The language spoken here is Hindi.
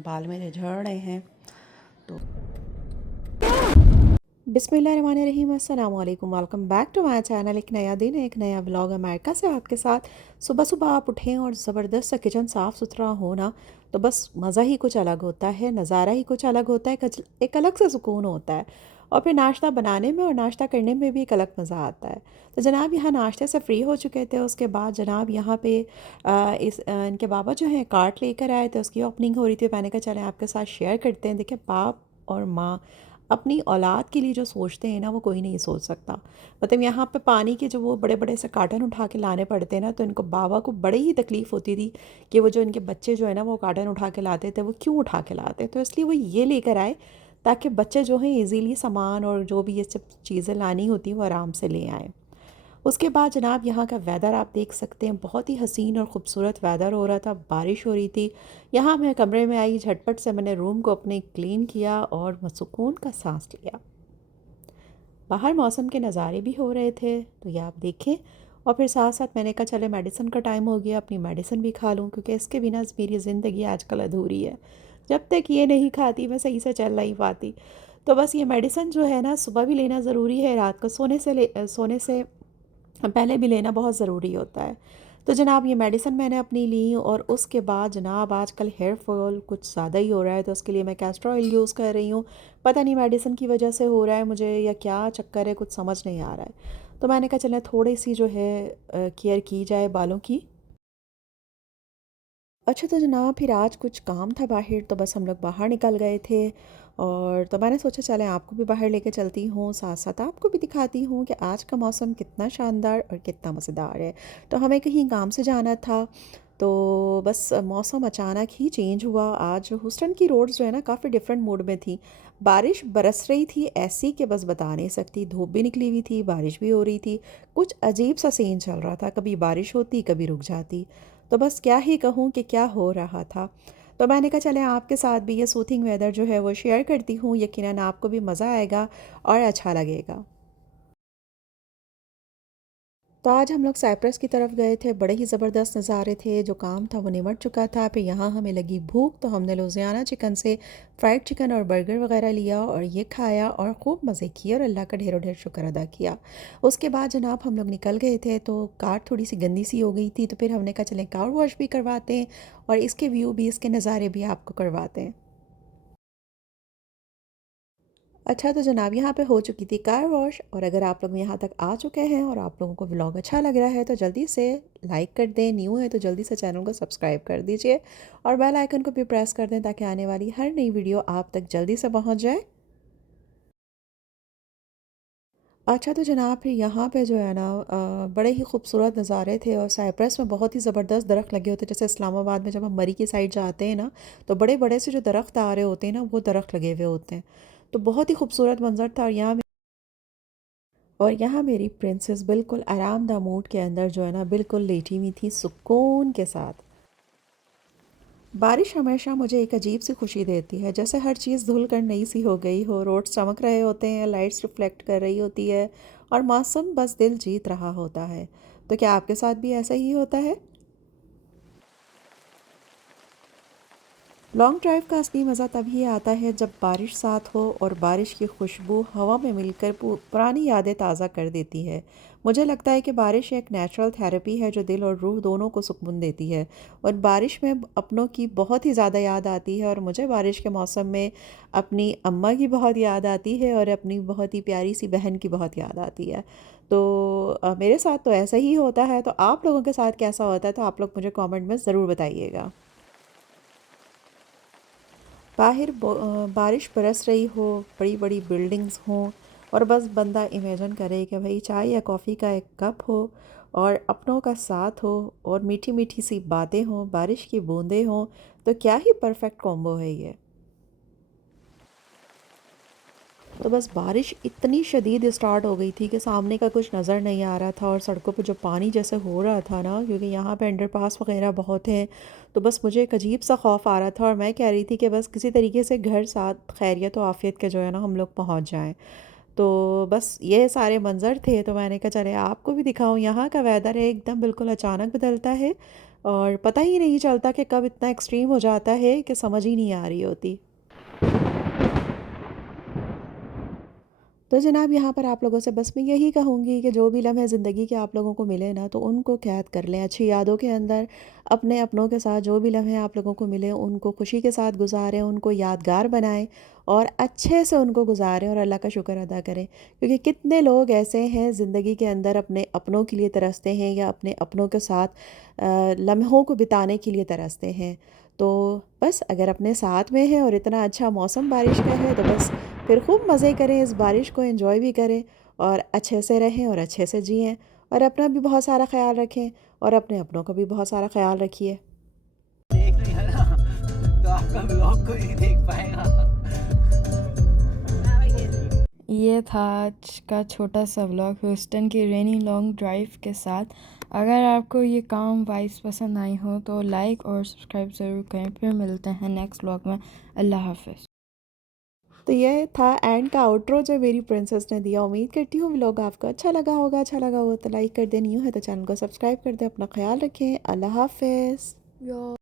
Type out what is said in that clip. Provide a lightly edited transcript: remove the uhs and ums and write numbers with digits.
बाल मेरे झड़ रहे हैं तो बिस्मिल्लाहिर्रहमानिर्रहीम अस्सलाम वालेकुम। Welcome back to my channel. एक नया दिन, एक नया व्लॉग अमेरिका से आपके साथ। सुबह सुबह आप उठें और ज़बरदस्त सा किचन साफ़ सुथरा होना तो बस मज़ा ही कुछ अलग होता है, नज़ारा ही कुछ अलग होता है, एक अलग सा सुकून होता है। और फिर नाश्ता बनाने में और नाश्ता करने में भी एक अलग मज़ा आता है। तो जनाब यहाँ नाश्ते से फ्री हो चुके थे। उसके बाद जनाब यहाँ पे इनके बाबा जो हैं कार्ट लेकर आए थे, उसकी ओपनिंग हो रही थी। मैंने कहा चलें आपके साथ शेयर करते हैं। देखिए, बाप और माँ अपनी औलाद के लिए जो सोचते हैं ना, वो कोई नहीं सोच सकता। मतलब यहाँ पे पानी के जो वो बड़े बड़े से कार्टन उठा के लाने पड़ते हैं ना, तो इनको बाबा को बड़ी ही तकलीफ़ होती थी कि वो जो इनके बच्चे जो है ना वो कार्टन उठा के लाते थे, वो क्यों उठा के लाते। तो इसलिए वो ये लेकर आए ताकि बच्चे जो हैं इजीली सामान और जो भी ये सब चीज़ें लानी होती हैं वो आराम से ले आएँ। उसके बाद जनाब यहाँ का वेदर आप देख सकते हैं, बहुत ही हसीन और ख़ूबसूरत वेदर हो रहा था, बारिश हो रही थी। यहाँ मैं कमरे में आई, झटपट से मैंने रूम को अपने क्लीन किया और सुकून का सांस लिया। बाहर मौसम के नज़ारे भी हो रहे थे, तो ये आप देखें। और फिर साथ साथ मैंने कहा चले मेडिसिन का टाइम हो गया, अपनी मेडिसिन भी खा लूँ, क्योंकि इसके बिना मेरी ज़िंदगी आजकल अधूरी है। जब तक ये नहीं खाती मैं सही से चल नहीं पाती। तो बस ये मेडिसिन जो है ना, सुबह भी लेना ज़रूरी है, रात को सोने से पहले भी लेना बहुत ज़रूरी होता है। तो जनाब ये मेडिसिन मैंने अपनी ली और उसके बाद जनाब आजकल हेयर फॉल कुछ ज़्यादा ही हो रहा है, तो उसके लिए मैं कैस्टर ऑयल यूज़ कर रही हूँ। पता नहीं मेडिसिन की वजह से हो रहा है मुझे या क्या चक्कर है, कुछ समझ नहीं आ रहा है। तो मैंने कहा चलें थोड़ी सी जो है केयर की जाए बालों की। अच्छा तो जनाब फिर आज कुछ काम था बाहर, तो बस हम लोग बाहर निकल गए थे। और तो मैंने सोचा चलें आपको भी बाहर लेके चलती हूँ, साथ साथ आपको भी दिखाती हूँ कि आज का मौसम कितना शानदार और कितना मज़ेदार है। तो हमें कहीं काम से जाना था, तो बस मौसम अचानक ही चेंज हुआ। आज हुस्टन की रोड्स जो है ना काफ़ी डिफरेंट मूड में थी। बारिश बरस रही थी ऐसी कि बस बता नहीं सकती, धूप भी निकली हुई थी, बारिश भी हो रही थी। कुछ अजीब सा सीन चल रहा था, कभी बारिश होती कभी रुक जाती। तो बस क्या ही कहूँ कि क्या हो रहा था। तो मैंने कहा चलें आपके साथ भी ये सूथिंग वेदर जो है वो शेयर करती हूँ, यकीनन आपको भी मज़ा आएगा और अच्छा लगेगा। तो आज हम लोग साइप्रस की तरफ गए थे, बड़े ही ज़बरदस्त नज़ारे थे। जो काम था वो निमट चुका था, फिर यहाँ हमें लगी भूख, तो हमने लुधियाना चिकन से फ्राइड चिकन और बर्गर वगैरह लिया और ये खाया और खूब मज़े किए और अल्लाह का ढेरों ढेर शुक्र अदा किया। उसके बाद जनाब हम लोग निकल गए थे, तो कार थोड़ी सी गंदी सी हो गई थी, तो फिर हमने कहा चलें कार वॉश भी करवाते हैं और इसके व्यू भी, इसके नज़ारे भी आपको करवाते हैं। अच्छा तो जनाब यहाँ पे हो चुकी थी कार वॉश, और अगर आप लोग यहाँ तक आ चुके हैं और आप लोगों को व्लॉग अच्छा लग रहा है तो जल्दी से लाइक कर दें, न्यू है तो जल्दी से चैनल को सब्सक्राइब कर दीजिए और बेल आइकन को भी प्रेस कर दें ताकि आने वाली हर नई वीडियो आप तक जल्दी से पहुँच जाए। अच्छा तो जनाब फिर यहाँ पे जो है ना बड़े ही खूबसूरत नज़ारे थे और साइप्रस में बहुत ही ज़बरदस्त दरख्त लगे होते हैं। जैसे इस्लामाबाद में जब हम मरी की साइड जाते हैं ना, तो बड़े बड़े से जो दरख्त आ रहे होते हैं ना, वो दरख्त लगे हुए होते हैं। तो बहुत ही खूबसूरत मंजर था। और यहाँ मेरी प्रिंसेस बिल्कुल आरामदा मूड के अंदर जो है ना बिल्कुल लेटी हुई थी सुकून के साथ। बारिश हमेशा मुझे एक अजीब सी खुशी देती है, जैसे हर चीज़ धुल कर नई सी हो गई हो। रोड चमक रहे होते हैं, लाइट्स रिफ्लेक्ट कर रही होती है और मौसम बस दिल जीत रहा होता है। तो क्या आपके साथ भी ऐसा ही होता है? लॉन्ग ड्राइव का असली मज़ा तभी आता है जब बारिश साथ हो और बारिश की खुशबू हवा में मिलकर पुरानी यादें ताज़ा कर देती है। मुझे लगता है कि बारिश एक नेचुरल थेरेपी है जो दिल और रूह दोनों को सुकून देती है। और बारिश में अपनों की बहुत ही ज़्यादा याद आती है और मुझे बारिश के मौसम में अपनी अम्मा की बहुत याद आती है और अपनी बहुत ही प्यारी सी बहन की बहुत याद आती है। तो मेरे साथ तो ऐसा ही होता है। तो आप लोगों के साथ कैसा होता है, तो आप लोग मुझे कमेंट में ज़रूर बताइएगा। बारिश बरस रही हो, बड़ी बड़ी बिल्डिंग्स हों और बस बंदा इमेजिन करे कि भाई चाय या कॉफ़ी का एक कप हो और अपनों का साथ हो और मीठी मीठी सी बातें हों, बारिश की बूंदें हों, तो क्या ही परफेक्ट कॉम्बो है ये। तो बस बारिश इतनी शदीद स्टार्ट हो गई थी कि सामने का कुछ नज़र नहीं आ रहा था और सड़कों पे जो पानी जैसे हो रहा था ना, क्योंकि यहाँ पे अंडरपास वगैरह बहुत हैं, तो बस मुझे एक अजीब सा खौफ आ रहा था और मैं कह रही थी कि बस किसी तरीके से घर साथ खैरियत और आफियत के जो है ना हम लोग पहुँच जाएँ। तो बस ये सारे मंज़र थे, तो मैंने कहा चले आपको भी दिखाऊँ। यहाँ का वेदर है एकदम बिल्कुल अचानक बदलता है। और पता ही नहीं चलता कि कब इतना एक्सट्रीम हो जाता है कि समझ ही नहीं आ रही होती। तो जनाब यहाँ पर आप लोगों से बस मैं यही कहूँगी कि जो भी लम्हे ज़िंदगी के आप लोगों को मिले ना तो उनको कैद कर लें अच्छी यादों के अंदर। अपने अपनों के साथ जो भी लम्हे आप लोगों को मिले उनको खुशी के साथ गुजारें, उनको यादगार बनाएं और अच्छे से उनको गुजारें और अल्लाह का शुक्र अदा करें। क्योंकि कितने लोग ऐसे हैं ज़िंदगी के अंदर अपने अपनों के लिए तरसते हैं या अपने अपनों के साथ लम्हों को बिताने के लिए तरसते हैं। तो बस अगर अपने साथ में है और इतना अच्छा मौसम बारिश का है तो बस फिर खूब मज़े करें, इस बारिश को एंजॉय भी करें और अच्छे से रहें और अच्छे से जिएं और अपना भी बहुत सारा ख्याल रखें और अपने अपनों का भी बहुत सारा ख्याल रखिए। देख नहीं है ना तो आपका ब्लॉग को नहीं देख पाएगा। ये था आज का छोटा सा व्लॉग ह्यूस्टन की रेनी लॉन्ग ड्राइव के साथ। अगर आपको ये काम वाइब्स पसंद आई हो तो लाइक और सब्सक्राइब ज़रूर करें। फिर मिलते हैं नेक्स्ट व्लॉग में। अल्लाह हाफ़िज़। तो ये था एंड का आउट्रो जो मेरी प्रिंसेस ने दिया। उम्मीद करती हूँ व्लॉग आपको अच्छा लगा होगा। अच्छा लगा हो तो लाइक कर दे, न्यू है तो चैनल को सब्सक्राइब कर दे। अपना ख्याल रखें। अल्लाह हाफिज़।